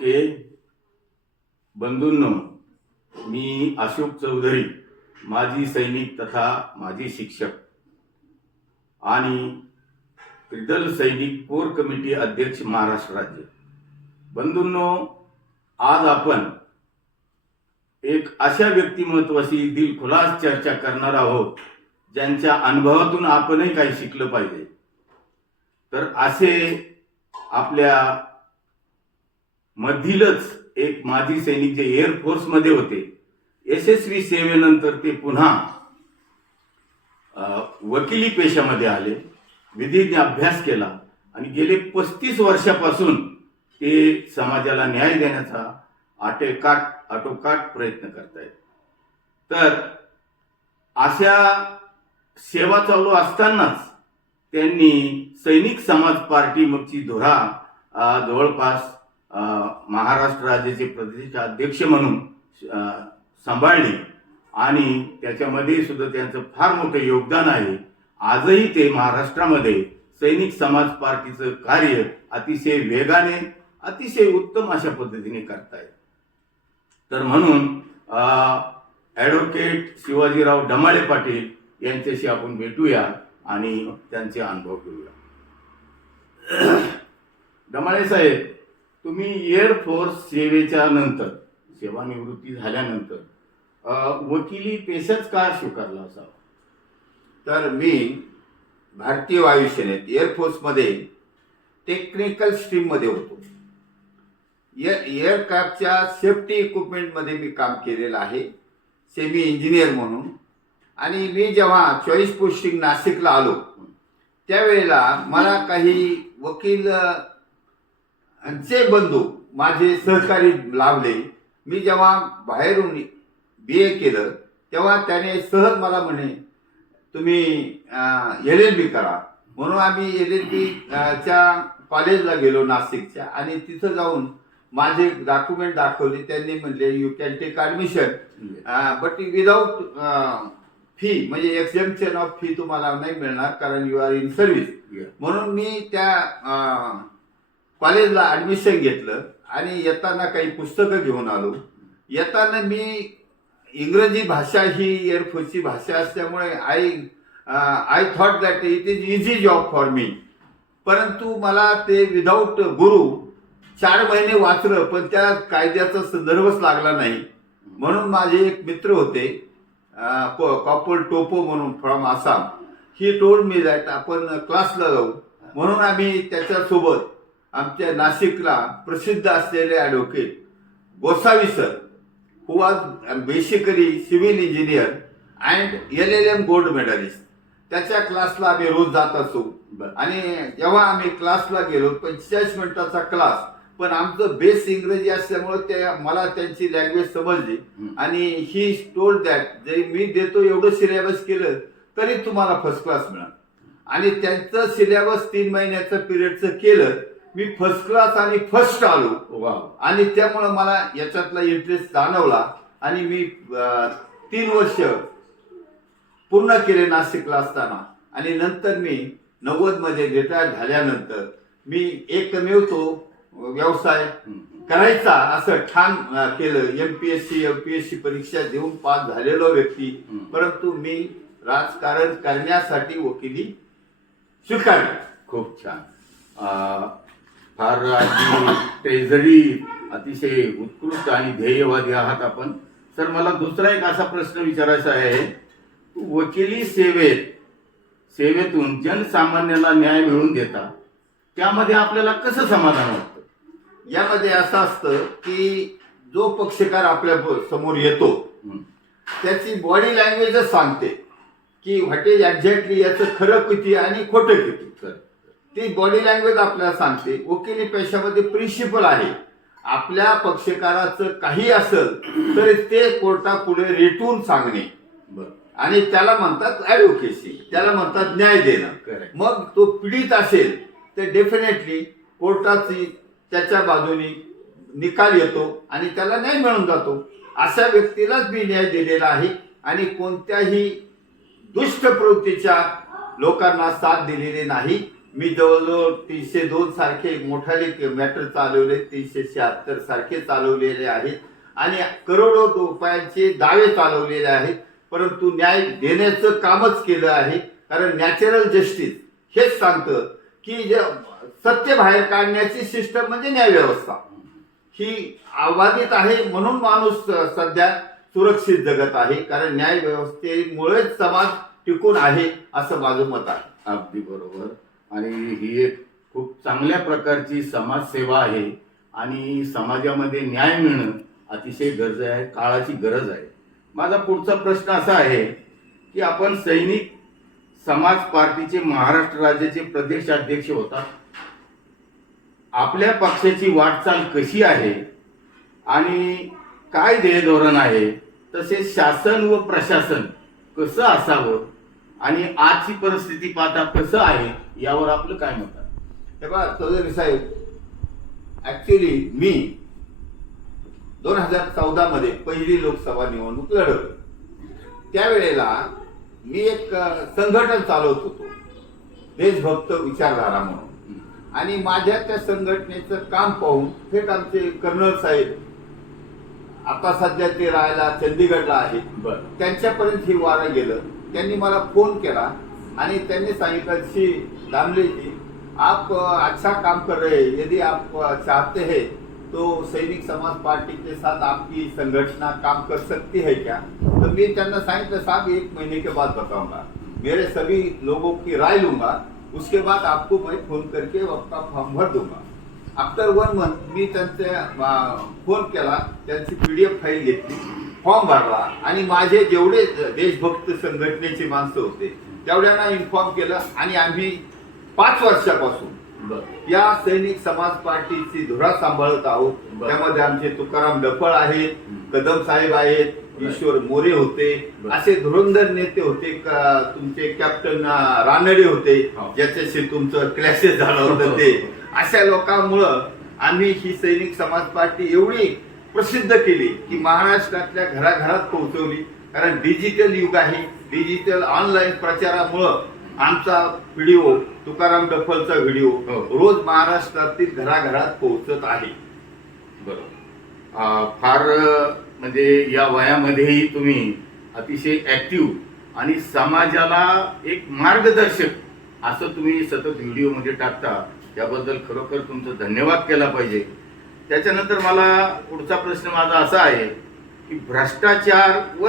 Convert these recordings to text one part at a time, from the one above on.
Okay बंधूंनो, मी अशोक चौधरी, माजी सैनिक तथा माजी शिक्षक आणि त्रिदल सैनिक कोर कमिटी अध्यक्ष महाराष्ट्र राज्य। बंधूंनो, आज आपण एक अशा व्यक्तिमत्वाशी दिलखुलास चर्चा करणार आहोत ज्यांच्या अनुभवातून आपणही काही शिकलं पाहिजे। तर असे आपल्या मधीलच एक माजी सैनिक जे एअरफोर्स मध्ये होते, यशस्वी सेवेनंतर ते पुन्हा वकिली पेशामध्ये आले, विधिज्ञ अभ्यास केला आणि गेले 35 वर्षापासून ते समाजाला न्याय देण्याचा आटोकाट प्रयत्न करतायत। तर अशा सेवा चालू असतानाच त्यांनी सैनिक समाज पार्टी मगची धुरा जवळपास महाराष्ट्र राज्याचे प्रदेश अध्यक्ष म्हणून सांभाळली आणि त्याच्यामध्ये सुद्धा त्यांचं फार मोठं योगदान आहे। आजही ते महाराष्ट्रामध्ये सैनिक समाज पार्टीचं कार्य अतिशय वेगाने, अतिशय उत्तम अशा पद्धतीने करतायत। तर म्हणून ॲडव्होकेट शिवाजीराव डमाळे पाटील यांच्याशी आपण भेटूया आणि त्यांचे अनुभव घेऊया। डमाळे साहेब, तुम्ही एअरफोर्स सेवेच्या नंतर, सेवानिवृत्ती झाल्यानंतर वकिली पेशाच का स्वीकारला असावा? तर मी भारतीय वायुसेनेत एअरफोर्समध्ये टेक्निकल स्ट्रीममध्ये होतो। एअरक्राफ्टच्या सेफ्टी इक्विपमेंटमध्ये मी काम केलेलं आहे, सेमी इंजिनियर म्हणून। आणि मी जेव्हा चॉईस पोस्टिंग नाशिकला आलो त्यावेळेला मला काही वकील चे बंधू माझे सहकारी लाभले। मी जेव्हा बाहेरून BA केलं तेव्हा त्याने सहज मला म्हणे तुम्ही LLB करा, म्हणून आम्ही LLB च्या कॉलेजला गेलो नाशिकच्या आणि तिथं जाऊन माझे डॉक्युमेंट दाखवले। त्यांनी म्हणले you can take admission but without fee, म्हणजे एक्झम्पशन ऑफ फी तुम्हाला नाही मिळणार कारण यू आर इन सर्व्हिस। म्हणून मी त्या कॉलेजला ॲडमिशन घेतलं आणि येताना काही पुस्तकं घेऊन आलो। येताना मी इंग्रजी भाषा ही एअरफोर्सची भाषा असल्यामुळे I thought that it is easy job for me, परंतु मला ते विदाऊट गुरु 4 महिने वाचलं पण त्या कायद्याचा संदर्भच लागला नाही। म्हणून माझे एक मित्र होते कॉपल टोपो म्हणून from Assam, he told me that आपण क्लासला जाऊ। म्हणून आम्ही त्याच्यासोबत आमच्या नाशिकला प्रसिद्ध असलेले advocate Gosavi sir, who was basically civil engineer and LLM gold medalist, त्याच्या क्लासला आम्ही रोज जात असो। आणि जेव्हा आम्ही क्लासला गेलो 45 मिनिटाचा क्लास, पण आमचं बेस इंग्रजी असल्यामुळे मला त्यांची लँग्वेज समजली आणि ही टोल्ड दॅट जरी मी देतो एवढं सिलेबस केलं तरी तुम्हाला फर्स्ट क्लास मिळाल। आणि त्यांचं सिलेबस 3 महिन्याचं पिरियडचं केलं, मी फर्स्ट क्लास आणि फर्स्ट आलो। आणि त्यामुळे मला याच्यातला इंटरेस्ट जाणवला आणि मी 3 वर्ष पूर्ण केले नाशिकला असताना। आणि नंतर मी 90 मध्ये रिटायर झाल्यानंतर मी एकमेव तो व्यवसाय करायचा असं ठाम केलं। MPSC UPSC परीक्षा देऊन पास झालेलो व्यक्ती, परंतु मी राजकारण करण्यासाठी वकिली स्वीकारली। खूप छान, फार ट्रेझरी अतिशय उत्कृष्ट आणि ध्येयवादी आहात आपण। सर, मला दुसरा एक असा प्रश्न विचारायचा आहे, वकिली सेवेतून जनसामान्याला न्याय मिळवून देता, त्यामध्ये आपल्याला कसं समाधान वाटतं? यामध्ये असं असतं की जो पक्षकार आपल्या समोर येतो त्याची बॉडी लँग्वेजच सांगते की व्हॉट इज एक्झॅक्टली याचं खरं किती आणि खोटं किती, ती बॉडी लँग्वेज आपल्याला सांगते। वकिली पेशामध्ये प्रिन्सिपल आहे, आपल्या पक्षकाराचं काही असेल तर ते कोर्टापुढे रेटून सांगणे, आणि त्याला म्हणतात ॲडव्होकेसी, त्याला म्हणतात न्याय देणं। मग तो पीडित असेल तर डेफिनेटली कोर्टाची त्याच्या बाजूने निकाल येतो आणि त्याला न्याय मिळून जातो। अशा व्यक्तीलाच मी न्याय दिलेला आहे आणि कोणत्याही दुष्ट प्रवृत्तीच्या लोकांना साथ दिलेली नाही। मी जवळजवळ 302 सारखे मोठाले मॅटर चालवले, 376 सारखे चालवलेले आहेत आणि करोडो रुपयांचे दावे चालवलेले आहेत, परंतु न्याय देण्याचं कामच केलं आहे. कारण नॅचरल जस्टिस हेच सांगतं की जे सत्य बाहेर काढण्याची सिस्टम म्हणजे न्याय व्यवस्था ही अबाधित आहे, म्हणून माणूस सध्या सुरक्षित जगत आहे. कारण न्याय व्यवस्थेमुळेच समाज टिकून आहे असं माझं मत आहे. अगदी बरोबर. आणि ही एक खूप चांगल्या प्रकारची समाजसेवा आहे आणि समाजामध्ये न्याय मिळणं अतिशय गरज आहे, काळाची गरज आहे. माझा पुढचा प्रश्न असा आहे की आपण सैनिक समाज पार्टीचे महाराष्ट्र राज्याचे प्रदेशाध्यक्ष होता. आपल्या पक्षाची वाटचाल कशी आहे आणि काय ध्येय धोरण आहे, तसेच शासन व प्रशासन कसं असावं आणि आजची परिस्थिती पाहता कसं आहे यावर आपलं काय मत आहे? तेव्हा चौधरी साहेब, ऍक्च्युली मी 2014 मध्ये पहिली लोकसभा निवडणूक लढवली. त्यावेळेला मी एक संघटन चालवत होतो, देशभक्त विचारधारा म्हणून. आणि माझ्या त्या संघटनेचं काम पाहून थेट आमचे कर्नल साहेब, आता सध्या ते राहायला चंदीगडला आहेत, त्यांच्यापर्यंत ही वारं गेलं. त्यांनी मला फोन केला आणि त्यांनी सांगितलं श्री दामले जी, आप अच्छा काम कर रहे हैं, यदि आप चाहते हैं तो सैनिक समाज पार्टी के साथ आपकी संगठना काम कर सकती है क्या? तो मैं त्यांना सांगितलं साहब 1 महीने के बाद बताऊंगा, मेरे सभी लोगों की राय लूंगा, उसके बाद आपको मैं फोन करके आपका फॉर्म भर दूंगा. आफ्टर 1 मंथ मी त्यांचा फोन केला, त्यांची PDF फाईल घेतली, फॉर्म भरला आणि माझे जेवढे देशभक्त संघटनेचे माणसं होते तेवढ्यांना इन्फॉर्म केलं आणि आम्ही 5 वर्षापासून या सैनिक समाज पार्टीची धुरा सांभाळत आहोत. त्यामध्ये आमचे तुकाराम डफळ आहेत, कदम साहेब आहेत, ईश्वर मोरे होते, असे धुरंधर नेते होते. तुमचे कॅप्टन रानडे होते, ज्याच्याशी तुमचं क्लॅशेस झालं होतं ते. अशा लोकांमुळं आम्ही ही सैनिक समाज पार्टी एवढी प्रसिद्ध केली की महाराष्ट्रातल्या घराघरात पोहोचवली. कारण डिजिटल युग आहे, डिजिटल ऑनलाईन प्रचारामुळं आमचा व्हिडिओ, तुकाराम डफलचा व्हिडिओ रोज महाराष्ट्रातील घराघरात पोहोचत आहे. बरोबर. फार म्हणजे या वयामध्येही तुम्ही अतिशय ऍक्टिव्ह आणि समाजाला एक मार्गदर्शक असं तुम्ही सतत व्हिडिओमध्ये टाकता, त्याबद्दल खरोखर तुमचं धन्यवाद केला पाहिजे. त्याच्यानंतर मला पुढचा प्रश्न माझा असा आहे की भ्रष्टाचार व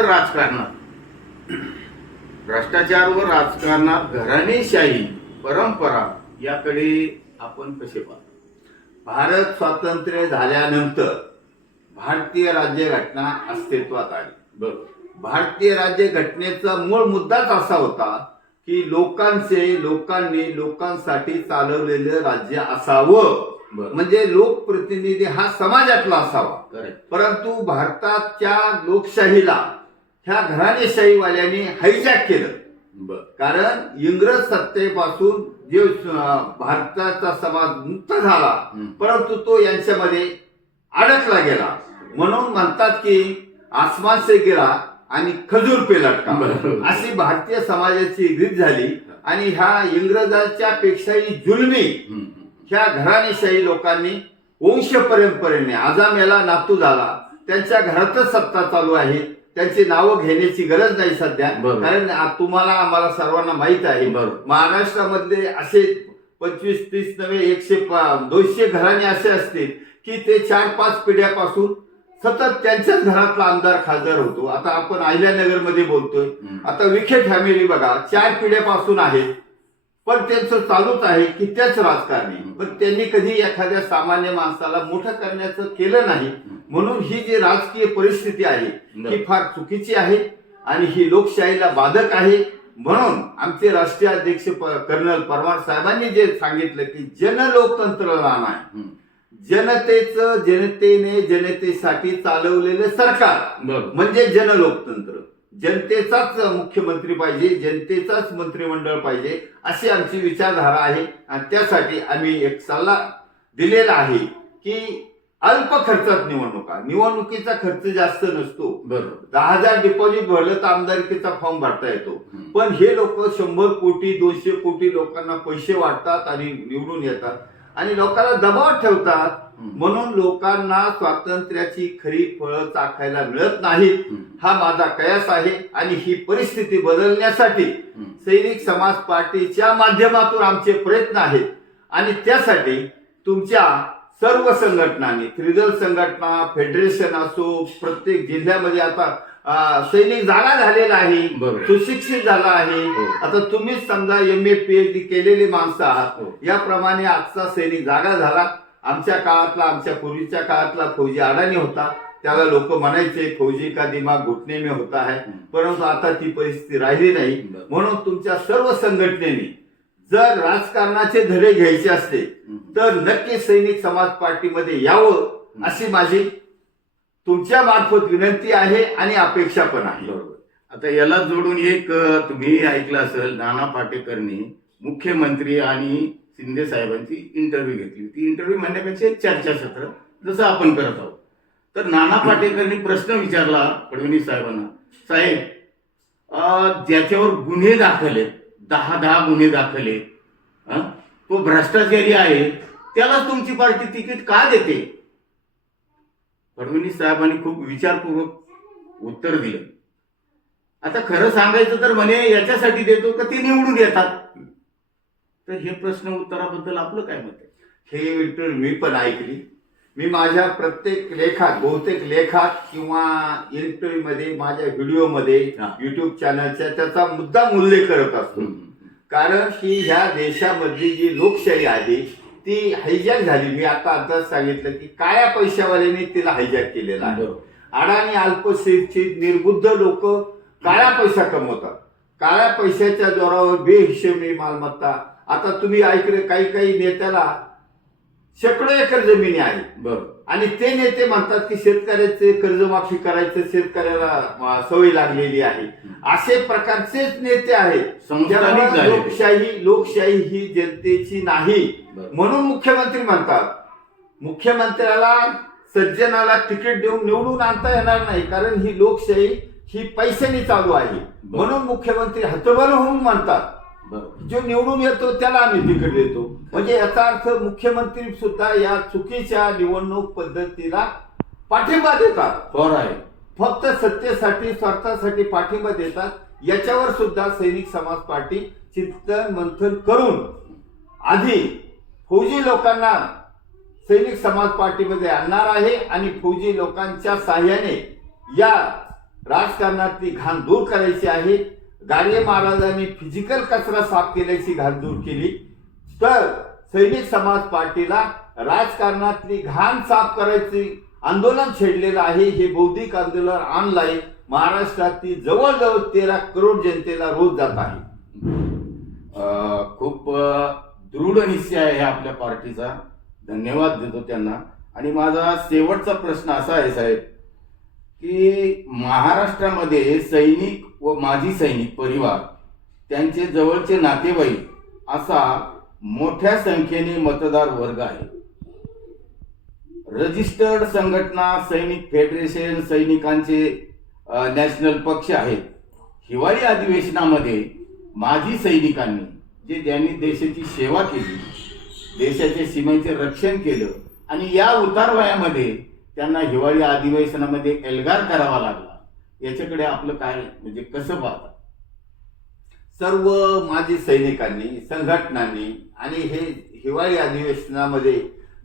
राजकारणात घराणेशाही परंपरा याकडे आपण कसे पाहतो? भारत स्वातंत्र्य झाल्यानंतर भारतीय राज्यघटना अस्तित्वात आली. बरोबर. भारतीय राज्यघटनेचा मूळ मुद्दाच असा होता की लोकांनी लोकांसाठी चालवलेलं राज्य असावं, म्हणजे लोकप्रतिनिधी हा समाजातला असावा. परंतु भारताच्या लोकशाहीला ह्या घराणेशाहीवाल्यांनी हायजॅक केलं. कारण इंग्रज सत्तेपासून जे भारताचा समाज मुक्त झाला, परंतु तो यांच्यामध्ये अडकला गेला. म्हणून म्हणतात की आसमान से गिरा आणि खजूर पे लटका, अशी भारतीय समाजाची रीत झाली. आणि ह्या इंग्रजांच्या पेक्षाही जुलमी ह्या घराणेशाही लोकांनी वंश परंपरेने, आजामेला नातू झाला, त्यांच्या घरातच सत्ता चालू आहे. त्यांची नावं घेण्याची गरज नाही सध्या, कारण तुम्हाला आम्हाला सर्वांना माहित आहे महाराष्ट्रामधले असे 25-30 नव्हे 100-200 घराणे असे असतील की ते 4-5 पिढ्यापासून सतत त्यांच्याच घरातला आमदार खासदार होतो. आता आपण अहिल्यानगरमध्ये बोलतोय, आता विखे फॅमिली बघा 4 पिढ्यापासून आहेत, पण त्यांचं चालूच आहे की त्याच राजकारणी. पण त्यांनी कधी एखाद्या सामान्य माणसाला मोठं करण्याचं केलं नाही. म्हणून ही जी राजकीय परिस्थिती आहे ही फार चुकीची आहे आणि ही लोकशाहीला बाधक आहे. म्हणून आमचे राष्ट्रीय अध्यक्ष कर्नल परमार साहेबांनी जे सांगितलं की जनलोकतंत्र राहणार आहे, जनतेसाठी चालवलेलं सरकार म्हणजे जनलोकतंत्र. जनतेचाच मुख्यमंत्री पाहिजे, जनतेचाच मंत्रिमंडळ पाहिजे, अशी आमची विचारधारा आहे. आणि त्यासाठी आम्ही एक सल्ला दिलेला आहे की अल्प खर्चात निवडणुकीचा खर्च जास्त नसतो. बरोबर. 10,000 डिपॉझिट भरलं तर आमदारकीचा फॉर्म भरता येतो. पण हे लोक 100 कोटी 200 कोटी लोकांना पैसे वाटतात आणि निवडून येतात आणि लोकांना दबाव ठेवतात. म्हणून लोकांना स्वातंत्र्याची खरी फळं चाखायला मिळत नाहीत. हा माझा कयास आहे आणि ही परिस्थिती बदलण्यासाठी सैनिक समाज पार्टीच्या माध्यमातून आमचे प्रयत्न आहेत आणि त्यासाठी तुमच्या सर्व संघटनांनी, त्रिदल संघटना, फेडरेशन असो, प्रत्येक जिल्ह्यामध्ये आता सैनिक जागा झालेला आहे, सुशिक्षित झाला आहे. आता तुम्हीच समजा MA PhD केलेली माणसं आहात. याप्रमाणे आजचा सैनिक जागा झाला. आमच्या काळातला, आमच्या पूर्वीच्या काळातला फौजी अडाणी होता. त्याला लोक म्हणायचे फौजी का दिमाग घुटणे में होता है, परंतु आता ती परिस्थिती राहिली नाही. म्हणून तुमच्या सर्व संघटनेने जर राजकारणाचे धडे घ्यायचे असते तर नक्की सैनिक समाज पार्टीमध्ये यावं अशी माझी तुमच्या मार्फत विनंती आहे आणि अपेक्षा पण आहे. बरोबर. आता याला जोडून एक तुम्ही ऐकलं असेल, नाना पाटेकरनी मुख्यमंत्री आणि शिंदे साहेबांची इंटरव्ह्यू घेतली. ती इंटरव्ह्यू म्हणण्यापेक्षा एक चर्चासत्र जसं आपण करत आहोत. तर नाना पाटेकरनी प्रश्न विचारला फडणवीस साहेबांना, साहेब ज्याच्यावर गुन्हे दाखल आहेत, 10 गुन्हे दाखल आहेत, तो भ्रष्टाचारी आहे, त्यालाच तुमची पार्टी तिकीट का देते? फडणवीस साहेबांनी खूप विचारपूर्वक उत्तर दिलं. आता खरं सांगायचं तर म्हणे याच्यासाठी देतो का ते निवडून येतात. तर हे प्रश्न उत्तराबद्दल आपलं काय मत आहे? हे इंटरव्ह्यू मी पण ऐकली. मी माझ्या प्रत्येक लेखात, बहुतेक लेखात किंवा इंटरव्ह्यू मध्ये, माझ्या व्हिडिओमध्ये, युट्यूब चॅनलच्या त्याचा मुद्दाम उल्लेख करत असतो. कारण की ह्या देशामधली जी लोकशाही आहे ती हायजॅक झाली. मी आता सांगितलं की काळ्या पैशावाल्याने तिला हायजॅक केलेला आहे. अडाणी, अल्पशिक्षित, निर्बुद्ध लोक काळा पैसा कमवतात. काळ्या पैशाच्या जोरावर बेहिशेबी मालमत्ता. आता तुम्ही ऐकलं काही नेत्याला शेकडो एकर जमिनी आहे. बरोबर. आणि ते नेते म्हणतात की शेतकऱ्याचे कर्जमाफी करायचं शेतकऱ्याला सवय लागलेली आहे. असे प्रकारचेच नेते आहेत. लोकशाही ही जनतेची नाही. म्हणून मुख्यमंत्री म्हणतात, मुख्यमंत्र्याला सज्जनाला तिकीट देऊन निवडून आणता येणार नाही, कारण ही लोकशाही ही पैशाने चालू आहे. म्हणून मुख्यमंत्री हतबल होऊन म्हणतात जो निवडून येतो त्याला आम्ही तिकीट देतो. म्हणजे याचा अर्थ मुख्यमंत्री सुद्धा या चुकीच्या निवडणूक पद्धतीला पाठिंबा देतात. फक्त सत्तेसाठी, स्वार्थासाठी पाठिंबा देतात. याच्यावर सुद्धा सैनिक समाज पार्टी चिंतन मंथन करून आधी फौजी लोकांना सैनिक समाज पार्टीमध्ये आणणार आहे आणि फौजी लोकांच्या साह्याने या राजकारणातली घाण दूर करायची आहे. गाडगे महाराजांनी फिजिकल कचरा साफ केल्याची घाण दूर केली तर सैनिक समाज पार्टीला राजकारणातली घाण साफ करायची आंदोलन छेडलेलं आहे. हे बौद्धिक आंदोलन ऑनलाईन महाराष्ट्रातील जवळजवळ 13 करोड जनतेला रोज जात आहे. खूप दृढ निश्चय आहे आपल्या पार्टीचा. धन्यवाद देतो त्यांना. आणि माझा शेवटचा प्रश्न असा आहे साहेब की महाराष्ट्रामध्ये सैनिक व माजी सैनिक परिवार, त्यांचे जवळचे नातेवाईक असा मोठ्या संख्येने मतदार वर्ग आहे. रजिस्टर्ड संघटना, सैनिक फेडरेशन, सैनिकांचे नॅशनल पक्ष आहेत. हिवाळी अधिवेशनामध्ये माजी सैनिकांनी जे ज्यांनी देशाची सेवा केली, देशाच्या सीमेचे रक्षण केलं आणि या उतारवयामध्ये त्यांना हिवाळी अधिवेशनामध्ये एल्गार करावा लागला, याच्याकडे आपलं काय म्हणजे कसं पाहता? सर्व माजी सैनिकांनी, संघटनांनी आणि हे हिवाळी अधिवेशनामध्ये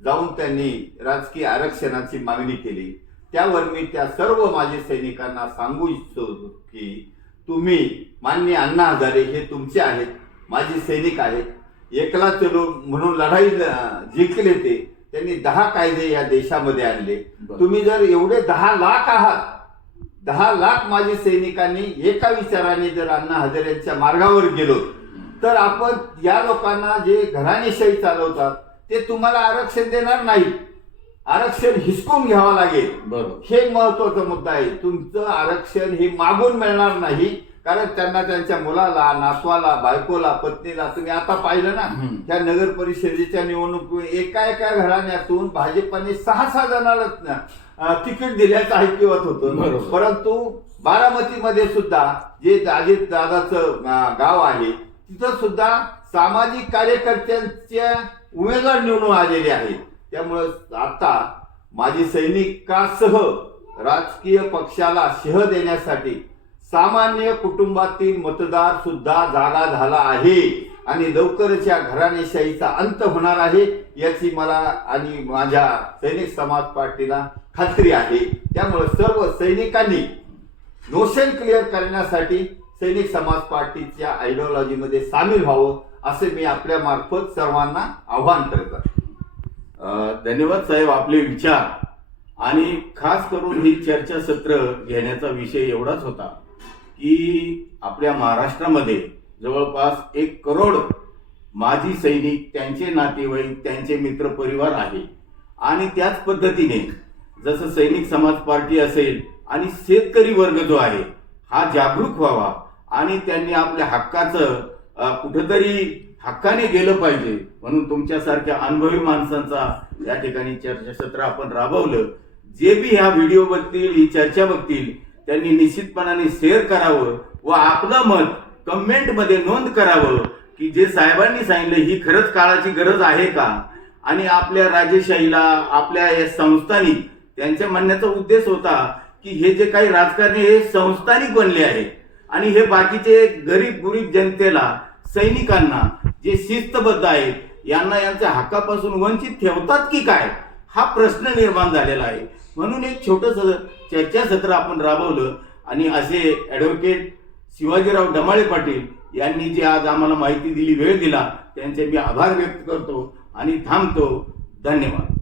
जाऊन त्यांनी राजकीय आरक्षणाची मागणी केली. त्यावर मी त्या सर्व माजी सैनिकांना सांगू इच्छितो की तुम्ही माननीय अण्णा हजारे हे तुमचे आहेत, माजी सैनिक आहेत. एकला चलो म्हणून लढाई जिंकले त्यांनी 10 कायदे या देशामध्ये आणले. तुम्ही जर एवढे 10 लाख आहात, 10 लाख माजी सैनिकांनी एका विचाराने जर अण्णा हजारेंच्या मार्गावर गेलो तर आपण या लोकांना जे घराणेशाही चालवतात ते तुम्हाला आरक्षण देणार नाहीत. आरक्षण हिसकून घ्यावं लागेल. हे महत्वाचा मुद्दा आहे. तुमचं आरक्षण हे मागून मिळणार नाही, कारण त्यांना त्यांच्या मुलाला, नातवाला, बायकोला, पत्नीला तुम्ही आता पाहिलं ना, त्या नगर परिषदेच्या निवडणुकीत एका घराण्यातून भाजपने 6 जणांना तिकीट दिल्याचं ऐकिवत होतं. परंतु बारामतीमध्ये सुद्धा जे अजित दादाचं गाव आहे तिथं सुद्धा सामाजिक कार्यकर्त्यांच्या उमेदवार निवडून आलेले आहेत. त्यामुळं आता माजी सैनिकासह राजकीय पक्षाला शह देण्यासाठी सामान्य कुटुंबातील मतदार सुद्धा जागा झाला आहे आणि लवकरच या घराणेशाहीचा अंत होणार आहे याची मला आणि माझ्या सैनिक समाज पार्टीला खात्री आहे. त्यामुळे सर्व सैनिकांनी नोशन क्लिअर करण्यासाठी सैनिक समाज पार्टीच्या आयडिओलॉजीमध्ये सामील व्हावं असे मी आपल्या मार्फत सर्वांना आवाहन करत आहे. धन्यवाद साहेब, आपले विचार आणि खास करून ही चर्चासत्र घेण्याचा विषय एवढाच होता की आपल्या महाराष्ट्रामध्ये जवळपास 1 करोड माजी सैनिक, त्यांचे नातेवाईक, त्यांचे मित्र परिवार आहे आणि त्याच पद्धतीने जसं सैनिक समाज पार्टी असेल आणि शेतकरी वर्ग जो आहे हा जागरूक व्हावा आणि त्यांनी आपल्या हक्काचं कुठेतरी हक्काने गेलं पाहिजे म्हणून तुमच्यासारख्या अनुभवी माणसांचा या ठिकाणी चर्चासत्र आपण राबवलं. जे बी ह्या व्हिडिओ बघतील, ही चर्चा बघतील, त्यांनी निश्चितपणाने शेअर करावं व आपलं मत कमेंटमध्ये नोंद करावं की जे साहेबांनी सांगितलं ही खरंच काळाची गरज आहे का आणि आपल्या राजेशाहीला, आपल्या या संस्थांनी, त्यांच्या म्हणण्याचा उद्देश होता की हे जे काही राजकारणी हे संस्थानिक बनले आहेत आणि हे बाकीचे गरीब जनतेला, सैनिकांना जे शिस्तबद्ध आहेत यांना यांच्या हक्कापासून वंचित ठेवतात की काय हा प्रश्न निर्माण झालेला आहे. म्हणून एक छोटंसं चर्चासत्र आपण राबवलं आणि असे ॲडव्होकेट शिवाजीराव डमाळे पाटील यांनी जे आज आम्हाला माहिती दिली, वेळ दिला, त्यांचे मी आभार व्यक्त करतो आणि थांबतो. धन्यवाद.